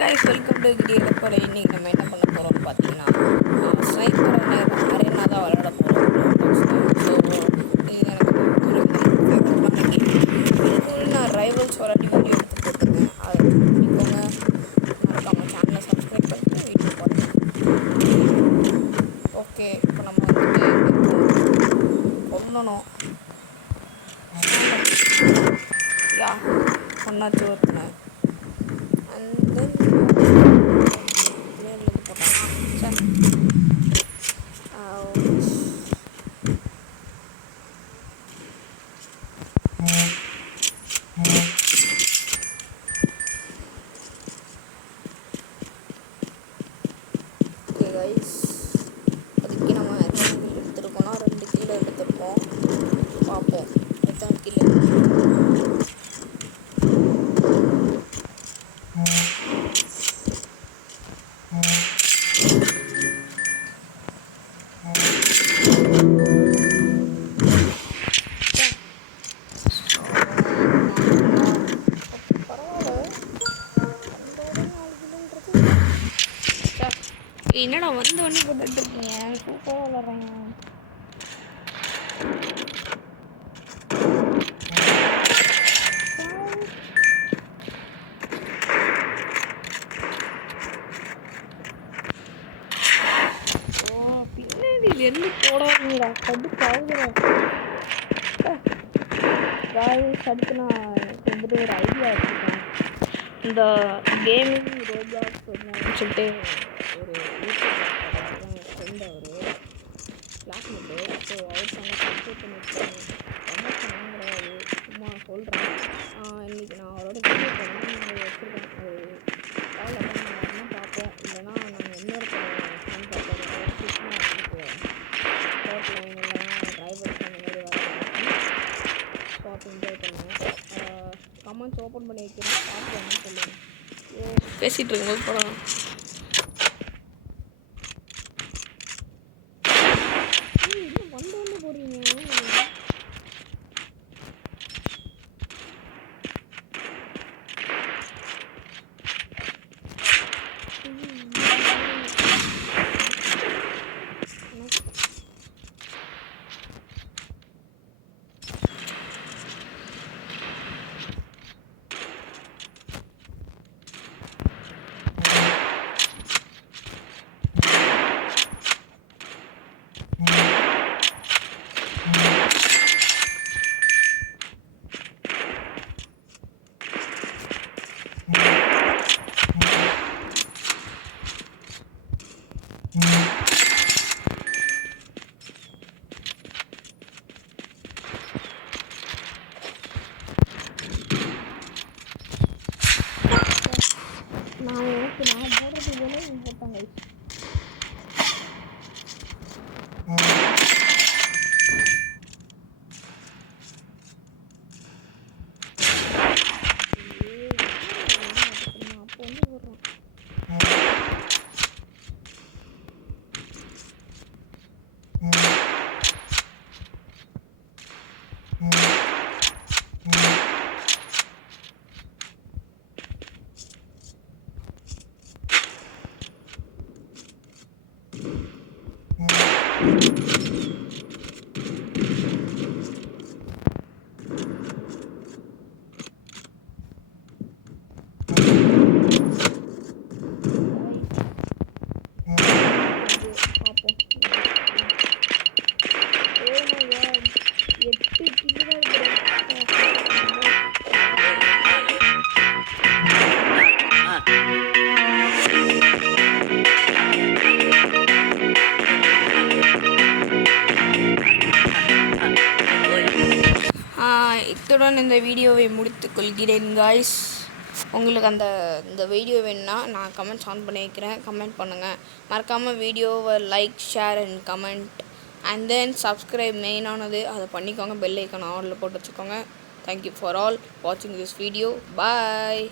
guys, welcome to creator. இன்னைக்கு நம்ம என்ன பண்ண போறோம்னு பார்த்தீங்கன்னா ஸ்னைப்பர் அரேனா தான் விளையாட போகிறோம். ஸோ இது எனக்கு ஒரு ஃபேவரட்டான கேம். இதுக்கு நான் ரைவல்ஸ் விளையாடி வீடியோ எடுத்து போட்டிருக்கேன். அதை பிடிக்கவங்க மறக்காமல் சேனலை சப்ஸ்கிரைப் பண்ணிட்டு வீடியோ பாருங்கள். ஓகே, இப்போ நம்ம வந்துட்டு கொல்லணும். யா ஒன்றாச்சு ஒருத்தனை அதுக்கு நம்ம எத்தனை கிலோ எடுத்துருக்கோம்னா 2 கிலோ எடுத்துருக்கோம். பார்ப்போம் எத்தனை கிலோ. என்னடா வந்த உடனே போட்டுட்டு இருக்கீங்க? சூப்பராக விளாட்றீங்க. பின்னாடி இருந்து போடாதீங்கடா, கடுப்பாகுதுடா. அடுத்து நான் எனக்கு வந்துட்டு ஒரு ஐடியா வச்சுருக்கேன். இந்த கேமிங் ரோபாக்ஸ் சொல்லிட்டு ஒரு யூடியூப் ஃப்ரெண்ட் அவர் கிளாஸ்மேட்டு. ஸோ அவர் சொன்னால் சப்ஸ்கிரைப் பண்ணியிருக்காங்க. ப்ரமோஷன் கிடையாது, சும்மா சொல்கிறேன். இன்றைக்கி நான் அவரோட வீடியோ பண்ணேன், நான் வச்சுருக்கேன். அது காலையில் நம்ம பார்ப்போம். இல்லைனா நாங்கள் இன்னொரு ஃப்ரெண்ட் பார்ப்போம். சும்மா வந்துட்டு ஷார்ட் லைன் இல்லைனா ட்ரைவர்ஸ் அந்த மாதிரி பார்த்து என்ஜாய் பண்ணுவேன். கமெண்ட்ஸ் ஓப்பன் பண்ணி வைக்கிறேன், பார்த்து சொல்லுங்கள். பேசிகிட்டு இருக்கும்போது போகலாம். இன்னும் வந்தோன்னு போகிறீங்க. நான் போடுறது போல போட்டாங்க. அப்போ வந்து போடுறோம். இத்துடன் இந்த வீடியோவை முடித்துக் கொள்கிறேன் காய்ஸ். உங்களுக்கு இந்த வீடியோ வேணுன்னா நான் கமெண்ட்ஸ் ஆன் பண்ணி வைக்கிறேன், கமெண்ட் பண்ணுங்கள். மறக்காமல் வீடியோவை like, share and comment and then subscribe மெயினானது அதை பண்ணிக்கோங்க. பெல் ஐக்கான் ஆனில் போட்டு வச்சுக்கோங்க. தேங்க்யூ ஃபார் ஆல் வாட்சிங் திஸ் வீடியோ. பாய்.